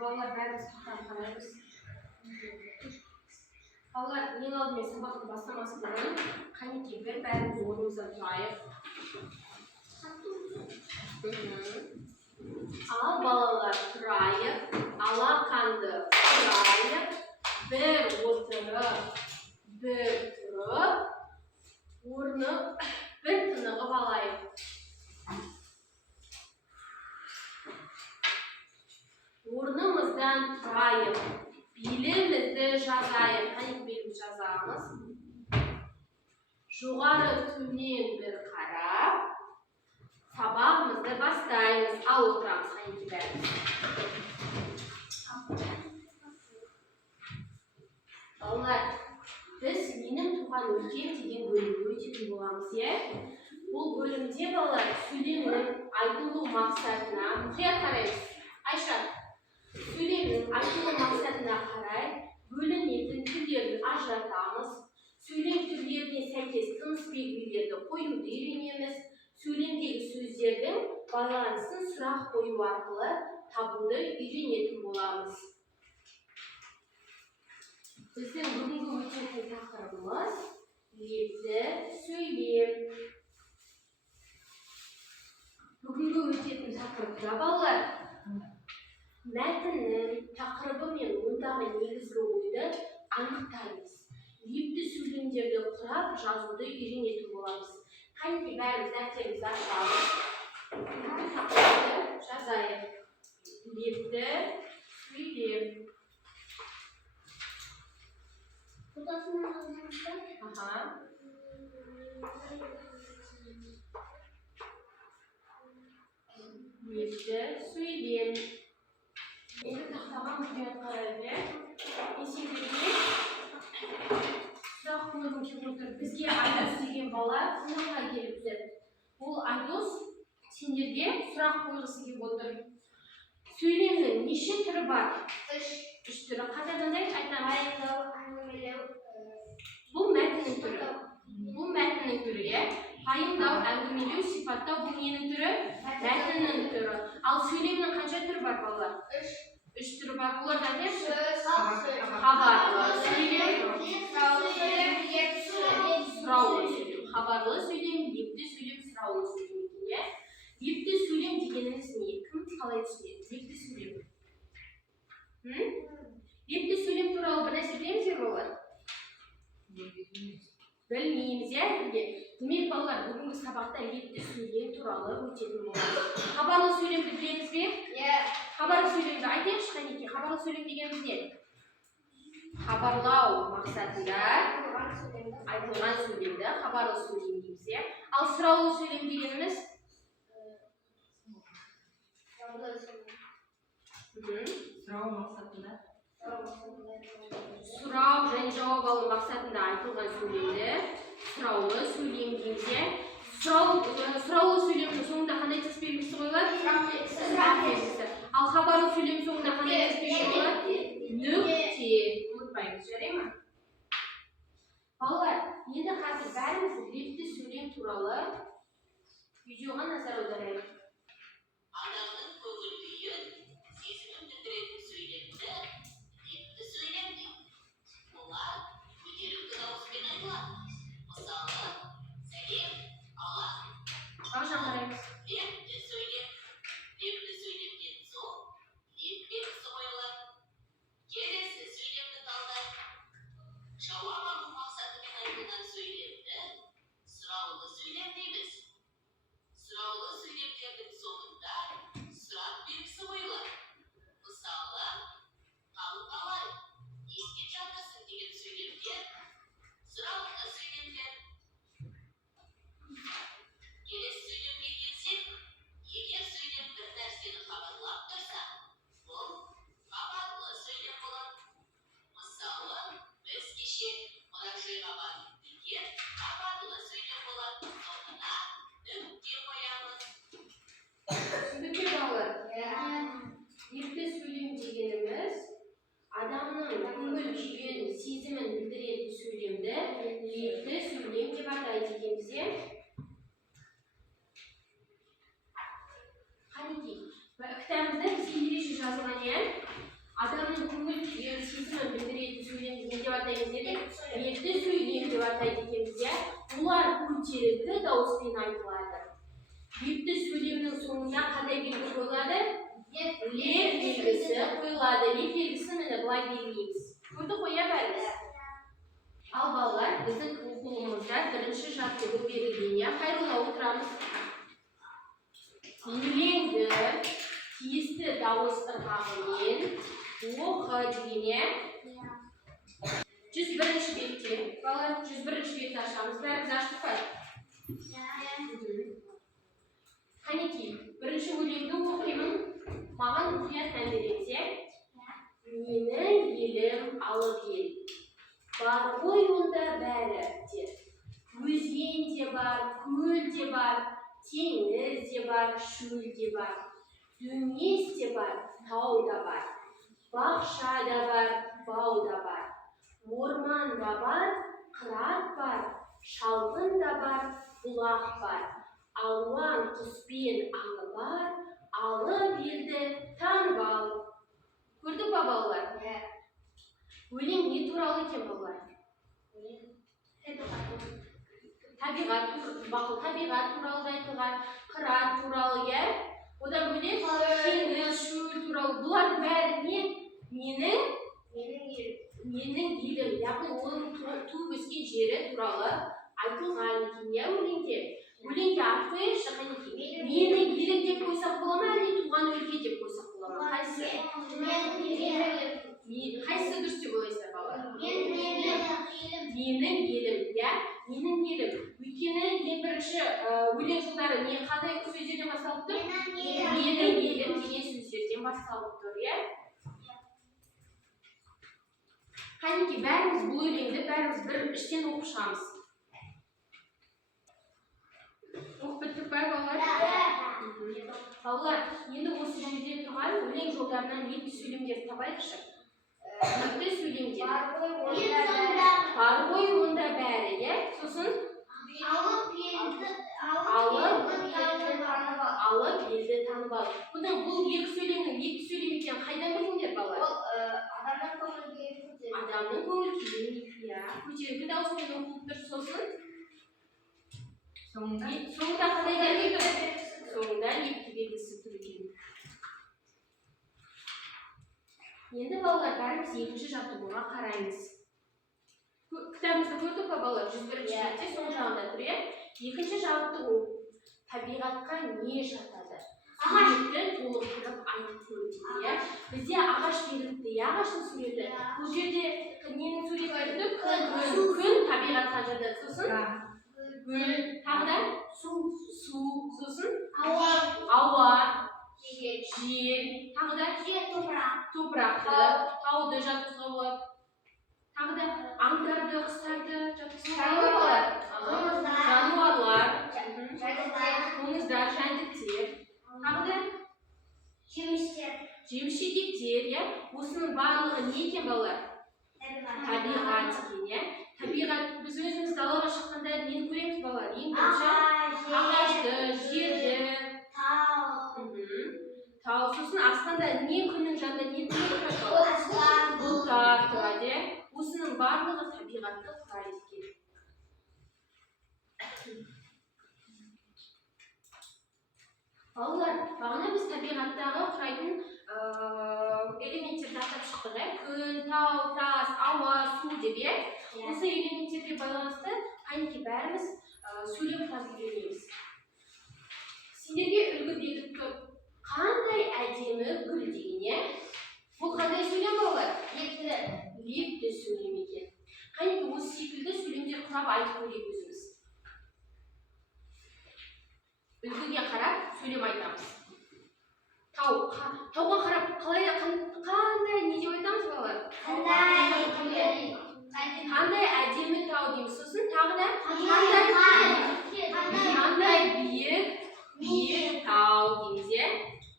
Балалар бәріміз сабақтан қараймыз. Балалар ең алдымен сабақтың бастамасы бұрын қанекей бәріміз орнымыздан тұрайық. Ал балалар тұрайық, алақанды тұрайық, бір отырып, бір тұрып, орны бір тынығып алайық. Орнымыздан тұрайық, белімізді жазайық. Қанекей белімізді жазамыз. Жоғары төмен бір қарап, сабағымызды бастаймыз. Ал отырамыз, қанекей бәріміз. Балалар, біз менің туған өлкем деген бөлімді өтетін боламыз, е? Бұл бөлімде балалар сөйлемнің айтылу мақсатына мұқият қараймыз. Айша, сөйлемнің айтылу мақсатына қарай бөлінетін түрлерді ажыратамыз. Сөйлем түрлеріне сәйкес тыныс белгілерді қоюды үйренеміз. Сөйлемдегі сөздердің байланысын сұрақ қою арқылы табуды үйренетін боламыз. Біздің бүгінгі өтетін тақырыбымыз лепті сөйлем. Бүгінгі өтетін тақырыпта балалар мәтіннің тақырыбы мен ондағы негізгі ойды анықтаймыз. Лепті сөйлемдерді құрап жазуды үйренетін боламыз. Қанекей бәріміз дәптерімізді ашамыз. Тақырыпты жазайық. Лепті сөйлем. Лепті сөйлем. Енді тақтаға мұқият қарайды. Есендерге сұрақ қойғым келіп отыр. Бізге Айдос деген бала сынаққа келіпті. Ол Айдос сендерге сұрақ қойғысы келіп отыр. Сөйлемнің неше түрі бар? Үш түрі. Қандай айтамын? Әңгімелеу. Бұл мәтіннің түрі. Бұл мәтіннің түрі, е? Пайымдау, әңгімелеу, сипаттау бұл ненің түрі? Мәтіннің түрі. Ал сөйлемнің қанша түрі бар балалар? Үш түрі бар. Оларды айтайықшы. Хабарлы сөйлем, сұраулы сөйлем. Хабарлы сөйлем, лепті сөйлем, сұраулы сөйлем екен. Лепті сөйлем дегеніміз не? Кім қалай түсінеді? Лепті сөйлем. Лепті сөйлем туралы бір нәрсе білеміз бе балалар? Білмейміз, е? Демек балалар бүгінгі сабақта лепті сөйлем туралы өтетін болады. Хабарлы сөйлемді білеміз бе? Хабарлы сөйлемді айтайықшы, қанекей. Хабарлы сөйлем дегеніміз не? Хабарлау мақсатында айтылған сөйлемді хабарлы сөйлем дейміз, е? Ал сұраулы сөйлем дегеніміз? Сұрау мақсатында. Сұрау және жауап алу мақсатында айтылған сөйлемді сұраулы сөйлем дейміз, е? Сұраулы сөйлемнің соңында қандай тіркес белгісі қойылады? Сұрақ белгісі. Ал хабарлы сөйлем соңында қандай тіркес белгісі қойылады? Нүкте. Ұмытпаймыз, жарай ма? Балалар, енді қазір бәріміз лепті сөйлем туралы видеоға назар аударайық. Адамның көңіл күйін, сезімін білдіретін сөйлемді лепті сөйлем дейді. Олар көтеріңкі дауыспен айтылады. Мысалы, сәлем, ала. Ар жақ қараймыз. Лепті сөйлемден соң леп белгісі қойылады. Келесі сөйлемді талдайық. Жауап алу мақсатымен айтылған сөйлемді сұраулы сөйлем дейміз. Сұраулы сөйлемдердің соңында сұрақ белгісі қойылады. айтылады. Лепті сөйлемнің соңына қандай белгі қойылады? Леп белгісі қойылады. Леп белгісі міне былай белгілейміз. Көрді қоя бәріміз. Ал балалар, біздің оқулығымызда бірінші жаттығу берілгеніне қайрыла отырамыз. Өлеңді тиісті дауыс ырғағымен оқы дегене 101-ші бетте. Балалар, 101-ші бетті ашамыз. Бәріміз аштық па? Қанекей, бірінші өлеңді оқимын. Маған мұқият мән береміз. Менің елім алып ел. Бар ғой онда бәрі де. Өзен де бар, көл де бар, теңіз де бар, шөл де бар. Дөңес де бар, тау да бар. Бақша да бар, бау да бар. Орман да бар, қырат бар. Шалғын да бар, бұлақ бар. Алуан құспен аңы бар. Алып елді танып ал. Көрдік па балалар? Өлең не туралы екен балалар? Табиғат туралы айтылған, қырат туралы, иә? Одан бөлек теңіз, шөл туралы. Бұлардың бәрі не? Менің елім, яғни оның туып өскен жері туралы айтылған екен, иә өлеңде? Өлеңге ат қойыңызшы, қанекей. Менің елім деп қойсақ бола ма, әлде туған өлке деп қойсақ бола ма? Қайсысы? Қайсысы дұрыс деп ойлайсыздар балалар? Менің елім, иә? Менің елім. Өйткені ең бірінші өлең жолдары қандай сөздерден басталып тұр? Менің елім деген сөздерден басталып тұр, иә? Қанекей, бәріміз бұл өлеңді бәріміз бір іштен оқып шығамыз. Оқып біттік бай балалар? Балалар, енді осы жерде тұрған өлең жолдарынан екі сөйлемдерді табайықшы. Екі сөйлемдер. Бар ғой онда бәрі, иә? Сосын? Алып елді танып ал. Бұл екі сөйлемнің екі сөйлем екенін қайдан білдіңдер балалар? Адамның көңіл күйін, иә, көтеріңкі дауыспен оқылып тұр. Сосын? Соңында қандай белгі тұр? Соңында лепті белгісі тұр екен. Енді балалар, бәріміз екінші жаттығуға қараймыз. Кітабымызды көрдік па балалар? 101-ші бетте соң жағында тұр, иә? Екінші жаттығу. Табиғатқа не жатады? Суретті толықтырып айтып көрді, иә? Бізде ағаш беріліпті, ағаштың суреті. Бұл жерде ненің суреті берілді? Күн табиғатқа жатады. Сосын? Гүл. Тағы да? Су. Сосын? Ауа. Жел. Тағы да? Топырақты. Тауды жатқызуға болады. Тағы да? Аңдарды, құстарды жатқызуға болады. Жануарлар. Қоңыздар, жәндіктер. Тағы да? Жеміс-жидектер, иә? Осының барлығы не екен балалар? Табиғат екен, иә? Табиғат, біз өзіміз далаға шыққанда нені көреміз балалар? Ең бірінші ағашты, жерді, тау. Сосын астында не күннің жанында не тұрады? Бұлттар тұрады, иә? Осының барлығы табиғатты құрайды екен. Балалар, бағана біз табиғаттағы құрайтын элементтерді атап шықтық, иә? Күн, тау, тас, ауа, су деп, иә? Осы элементтерге байланысты қанекей бәріміз сөйлем құрап үйренеміз. Сендерге үлгі беріп тұр. Қандай әдемі гүл деген, иә? Бұл қандай сөйлем балалар? Лепті сөйлем екен. Қанекей осы секілді сөйлемдер құрап айтып көрейік өзіміз. Үлгіге қарап сөйлем айтамыз. Тауға қарап қандай не деп айтамыз балалар? Қандай әдемі тау дейміз. Сосын тағы да қандай биік тау дейміз, иә?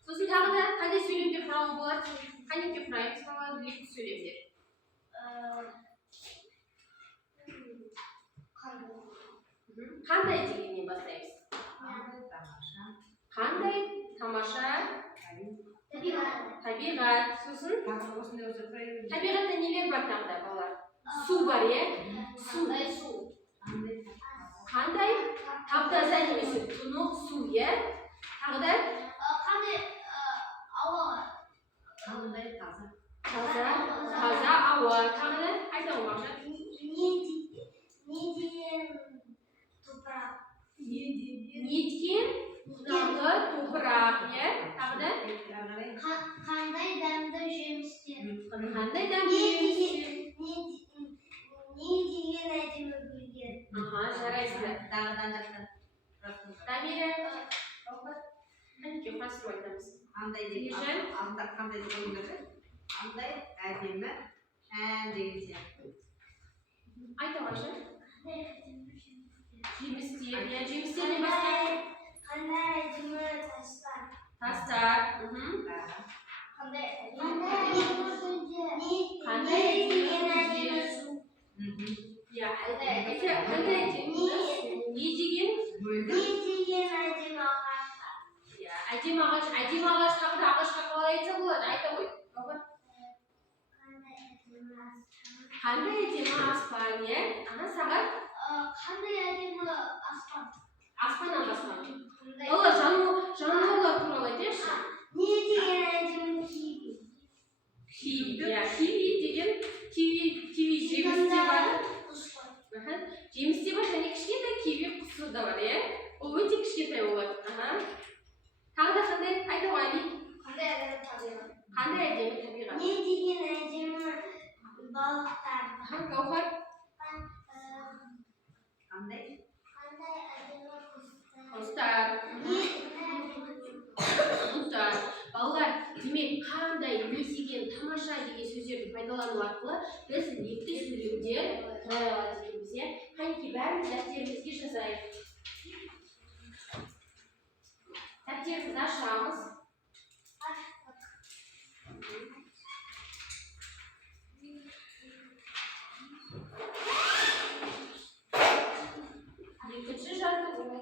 Сосын тағы да қандай сөйлемдер құрауға болады? Қанекей құраймыз балалар, лепті сөйлемдер. Қандай дегеннен бастаймыз? Қандай тамаша? Табиғат. Сосын? Табиғатта нелер бар тағы да балалар? Су бар, е? Су. Қандай? Тап-таза немесе тұнық су, иә? Тағы да? Қандай ауа? Қандай таза. Таза ауа. Тағы да? Айта Мағжан. Не деген топырақ? Неткен құнарлы топырақ, иә? Тағы да? Қандай дәмді жемістер? Қандай дәмді жемістер? Не деген әдемі гүлдер? Жарайсыздар. Тағыдан жақтан. Дамира. Мінекей қасырып айтамыз. Қандай деп Тележан. қандай деп ойлады? Қандай әдемі ән деген сияқты. Айта Мағжан. Қандай әдемі жемістер? Жемістер, иә, жемістерден бастайық. Қандай әдемі тастар? Тастар. Қандай деген әдемі су? Иә, қандай әдемі? Не деген? Не деген әдемі ағаштар? Иә, әдемі ағаш тағы да ағашқа қалай айтса болады? Айта ғой. Қандай әдемі аспан, иә? Сағат? Қандай әдемі аспан? Аспаннан басқа. Олар жануарлар туралы айтайықшы. Не деген әдемі киви? Киви, иә, киви деген киви жемісте бар. Құс қой. Жемісте бар және кішкентай киви құсы да бар, иә? Ол өте кішкентай болады. Тағы да қандай? Айта ғой, Али. Қандай әдемі табиғат? Қандай әдемі табиғат? Не деген әдемі балықтар? Гаухар. Қандай? Қандай әдемі Құстар. Құстар. Балалар, демек қандай, не деген, тамаша деген сөздерді пайдалану арқылы біз епті сөйлемдер құрай алады екенбіз, иә? Қанекей бәріміз дәптерімізге жазайық. Дәптерімізді ашамыз. Екінші жартылу.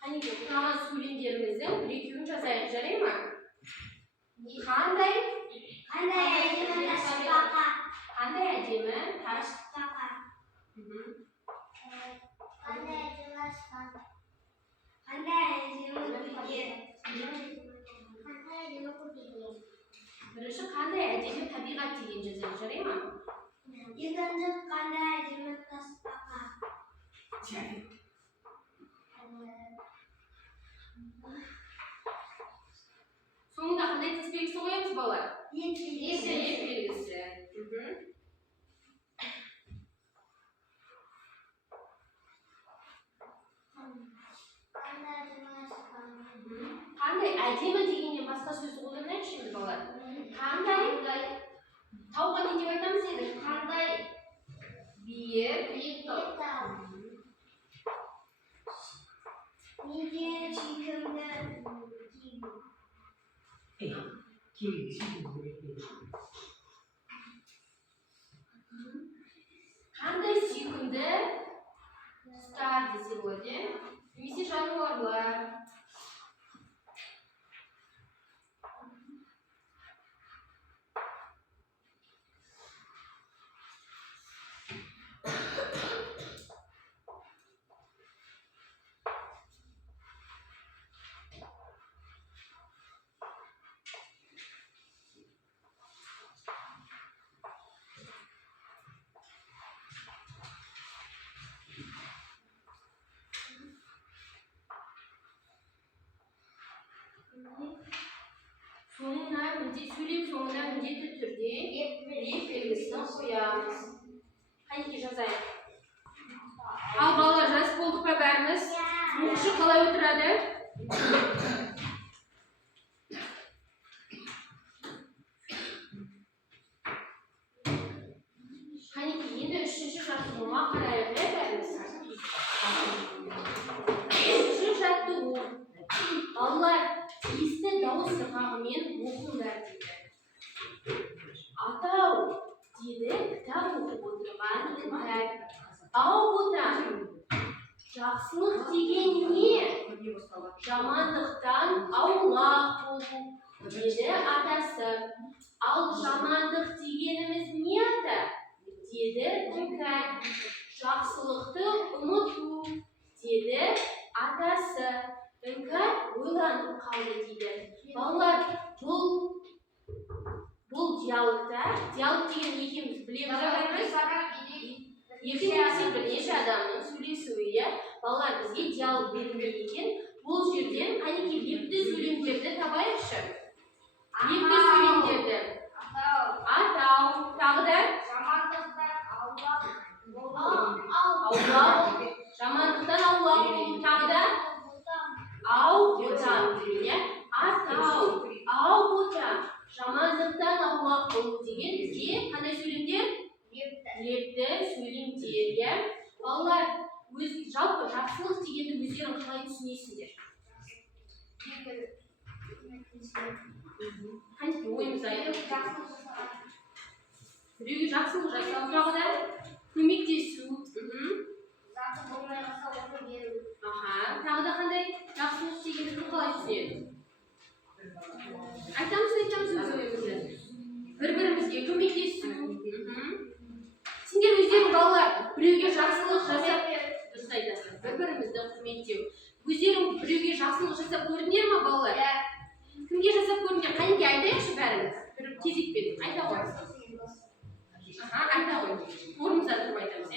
Қанекей құраған сөйлемдеріміздің бір-екеуін жазайық, жарай ма? Қандай? Қандай әдемі тасбақа? Қандай әдемі таш? Тасбақа. Қандай әдемі аспан? Қандай әдемі гүлдер? Қандай әдемі көбелек? Бірінші қандай әдемі табиғат деген жазайық, жарай ма? Екінші қандай әдемі тасбақа? Соңында қандай тіс белгісі қоямыз, балалар? Ет белгісі. Ет белгісі. Қандай әдемі аспан? Қандай әдемі дегеннен басқа сөз қолданайықшы енді, балалар. Қандай? Тауға не деп айтамыз еді? Қандай? Биік тау. Неге сүйкімді киви? Қандай сүйкімді құстар десе болады, немесе жануарлар. Соңына сөйлем соңына міндетті түрде ет белгісін қоямыз. Қанекей жазайық. Ал балалар, жазып болдық па бәріміз? Оқушы қалай отырады? Қанекей, енді үшінші жаттығуға қарайық, бәріміз. Үшінші жаттығу. Балалар, тиісті дауыс ырғағымен оқыңдар дейді. Атау деді кітап оқып отырған кітап. Ау ботам, жақсылық деген не? Жамандықтан аулақ болу. Dеді atасы. Al жамандық дегеніміз не ата? Деді Іңкәр. Жақсылықты ұмыту. Деді atасы. Іңкәр ойланып қалды дейді. Балалар, бұл диалогта, диалог деген екеуміз білеміз. Екі немесе бірнеше адамның сөйлесуі. Балалар, бізге диалог берілмейді екен. Бұл жерден қанеки лепті сөйлемдерді табайықшы. Лепті сөйлемдерді. Атау. Тағы да? Аулақ. Жамандықтан аулақ болу. Тағы да? Ау ботам. Атау. Ау ботам. Жамандықтан аулақ болу деген бізге қандай сөйлемдер? Лепті сөйлемдер. Балалар, жалпы жақсылық дегенді өздерің қалай түсінесіңдер? Қанеки ойымыз айтып. Біреуге жақсылық жасау, тағы да көмектесу. Тағы да қандай жақсылық дегенді қалай түсінеді? Айтамыз өз ойымызды. Бір-бірімізге көмектесу. Сендер өздерің балалар біреуге жақсылық жасап, дұрыс айтасың, бір-бірімізді құрметтеу. Өздерің біреуге жақсылық жасап көрдіңдер ме балалар? Кімге жасап көрдіңдер? Қанеки айтайықшы бәріміз. Бір кезекпен айта ғой. Айта ғой. Орнымыздан тұрып айтамыз,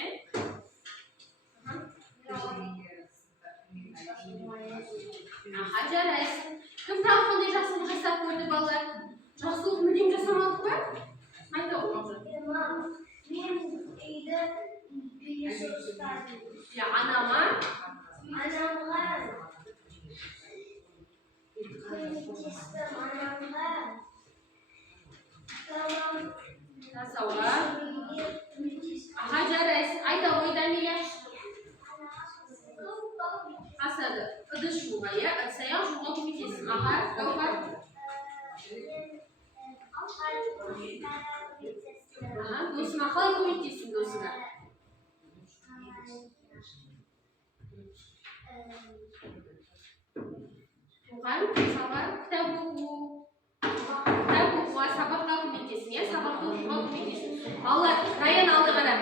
жарайсың. Кім тағы қандай жақсылық жасап көрді балалар? Жақсылық мүлдем жасамадық па? Айта ғой. Мен үйді пилесос ұстадым. Анамға көмектестім. жасауға. Жарайсың. Айта ғой, Дамия. Асады. Ыдыс жууға, ыдыс-аяқ жууға көмектесің. Гаухар. Досыңа қалай көмектесің досыңа? Оған мысалға кітап оқуға, сабаққа көмектесің, сабақты оқуға көмектесің. Балалар, Раян алды қара.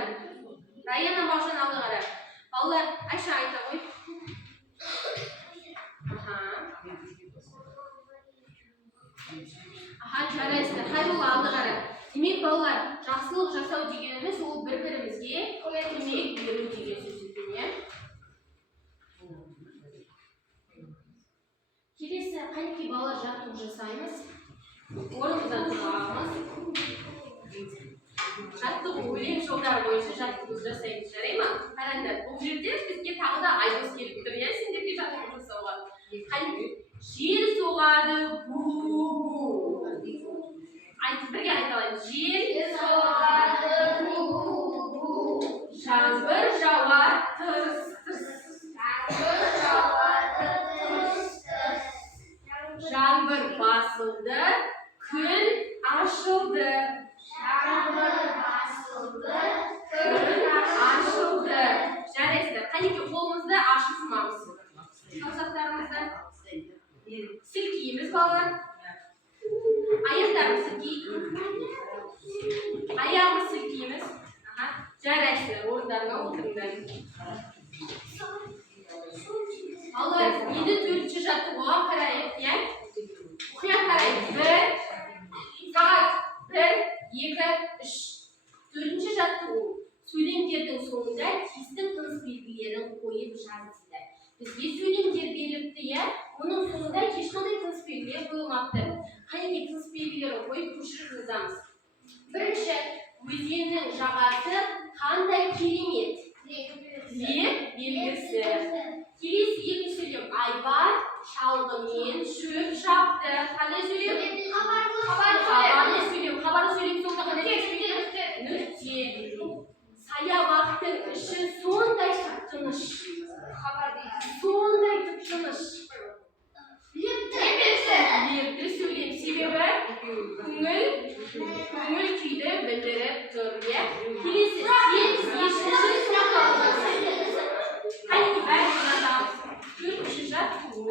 Раян Бақжан алды қара. Балалар, Айша айта ғой. Жарайсыздар. Хайрулла алды қара. Демек, балалар, жақсылық жасау дегеніміз ол бір-бірімізге көмек беру деген сөз екен. Келесі қанеки балалар жаттығу жасаймыз. Орнымыздан тұрамыз. Жаттығу өлең жолдары бойынша жаттығу жасаймыз, жарай ма? Қараңдар, бұл жерде бізге тағы да айдос келіп тұр, сендерге жаттығу жасауға. Қанеки жел соғады, бу-бу. Бірге айталайық. Жел соғады, бу-бу. Жаңбыр жауар, тырс-тырс. Жаңбыр басылды, күн ашылды. Жарайсыздар. Қанеки қолымызды ашып жұмамыз. Саусақтарымызды сілкейміз балалар. Аяқтарымыз сілкейміз. Аяғымыз сілкейміз. Жарайсыздар. Орындарыңа отырыңдар. Балалар, енді төртінші жаттығуға қарайық, мұқият қарайық. 1, 2, 3. Төртінші жаттығу. Сөйлемдердің соңында тиісті тыныс белгілерін қойып жазыңыздар. Бізге сөйлемдер беріліпті, оның соңында ешқандай тыныс белгілер қойылмапты. Қанеки тыныс белгілерін қойып көшіріп жазамыз. Бірінші, өзеннің жағасы қандай керемет? Леп белгісі. Келесі екінші сөйлем. Айбар шалғымен шөп шапты. Қандай сөйлем? Хабарлы сөйлем. Хабарлы сөйлем соңында қандай сөйлем? Нүкте. Саябақтың іші сондай тып-тыныш. Сондай тып-тыныш. Лепті сөйлем. Себебі көңіл күйді білдіріп тұр. Келесі сен ешінші қанеки бәрі жазамыз. Төртінші жаттығу.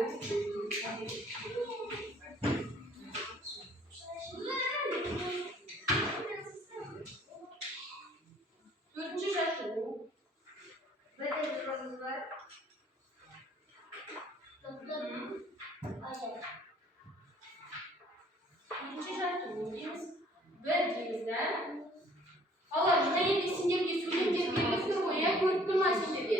Birinci jаттығу дейміз. Bir дейміз да. Балалар, мына енді сендерге сөйлемдер беріліп тұр ғой, иә, көріп тұр ма сендерге?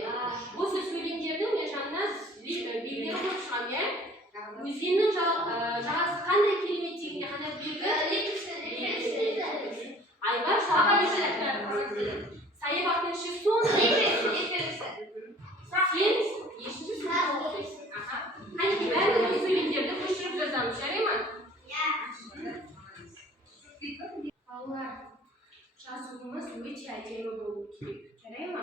Осы сөйлемдердің мен жанына белгілер қойып шығамын, иә? Өзеннің жағасы қандай керемет дегенде қандай белгі? Айбар шаға саябақтың іші сондай. Сен ешінші сұрақ оқисың. Қанекей, бәрі сөйлемдерді көшіріп жазамыз, жарай ма? Балалар, жазуымыз өте әдемі болу керек, жарай ма?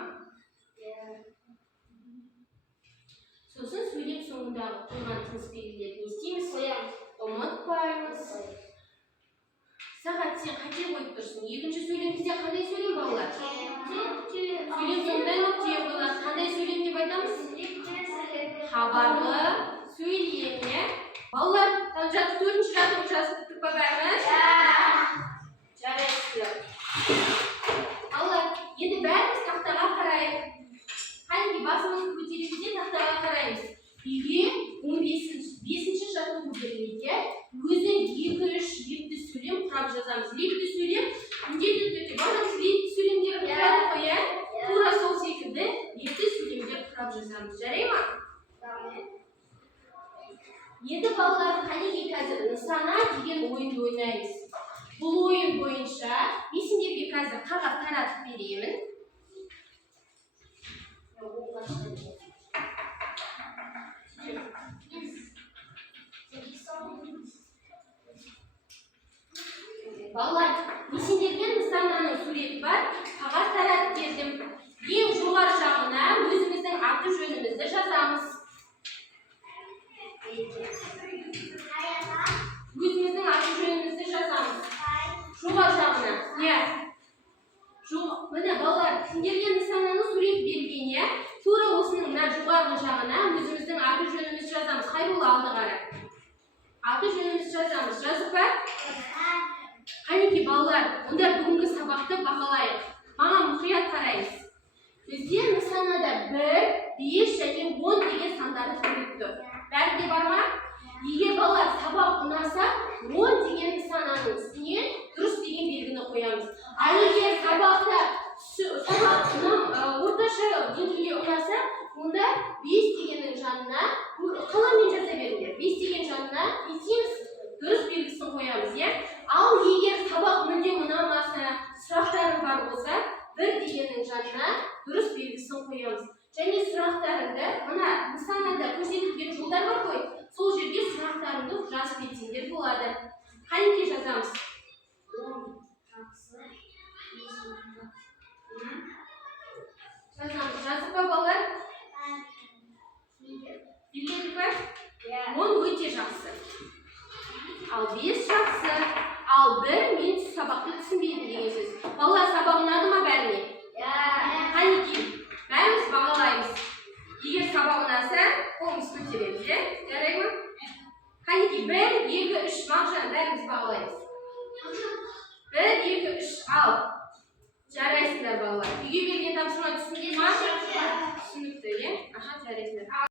Сосын сөйлем соңындағы қойған тыныс белгілерін не істейміз? Ұмытпаймыз. Сағат сен қате қойып тұрсың. Екінші сөйлемімізде қандай сөйлем балалар? Сөйлем соңында нүкте қойылады. Қандай сөйлем деп айтамыз? Хабарлы сөйлем. Балалар, төртінші жаттығу жазып біттік па бәріміз? Жарайсыздар. Балалар, енді бәріміз тақтаға қарайық. Қанекей басымызды көтереміз де тақтаға қараймыз. Үйге 15-ші жаттығу берілмейді. Өзін 2-3 лекті сөйлем құрап жазамыз. Лекті сөйлем, міндетті түрде барлық лекті сөйлемдер құрады қоя. Тура сол секілді лекті сөйлемдер құрап жазамыз. Жарай ма? Енді балалар, қанекей қазір нысана деген ойынды ойнаймыз. Бұл ойын бойынша мен сендерге қазір қағаз таратып беремін. Балалар, мен сендерге нысананың суреті бар, қағаз таратып бердім. Ең жоғары жағына өзіміздің аты жөнімізді жазамыз. Өзіміздің аты жөнімізді жазамыз. Жоғары жағына. Міне балалар, сендерге нысананың суреті берілген, иә? Тура осының жоғарғы жағына өзіміздің аты жөнімізді жазамыз. Хайролла, алды қара. Аты жөнімізді жазамыз. Жазып ба? Қанекей балалар, онда бүгінгі сабақты бағалайық. Маған мұқият қараймыз. Бізде нысанада 1, 5 және 10 деген сандары көріп тұр. Бәрінде бар ма? Егер балалар сабақ ұнаса, 10 деген нысананың үстіне дұрыс деген белгіні қоямыз. Ал егер сабақта орташа деңгейде ұнаса, онда 5 дегеннің жанына қаламмен жаза беріңдер. 5 деген жанына дұрыс белгісін қоямыз, иә? Ал егер сабақ мүлдем ұнамаса, сұрақтарың бар болса, 1 дегеннің жанына дұрыс белгісін қоямыз. Және сұрақтарыңды, мына нысанада көрсетілген жолдар бар ғой, сол жерге сұрақтарыңды жазып кетсеңдер болады. Қанекей жазамыз? Жазамыз. Жазып па балалар? Білдіңіз ба? 10 өте жақсы. Ал 5 жақсы. Ал 1 мен сабақты түсінбедім деген сөз. Балалар, сабақ ұнады ма бәріне? Қанекей, бәріміз бағалаймыз. Егер сабақ ұнаса, қолымыз көтереміз, иә? Жарай ма? Қанекей, 1, 2, 3 мағжан бәріміз бағалаймыз. 1, 2, 3 ал. Жарайсыңдар балалар. Үйге берген тапсырма түсіндіңіз ме? Түсінікті, иә? Аха, жарайсыңдар.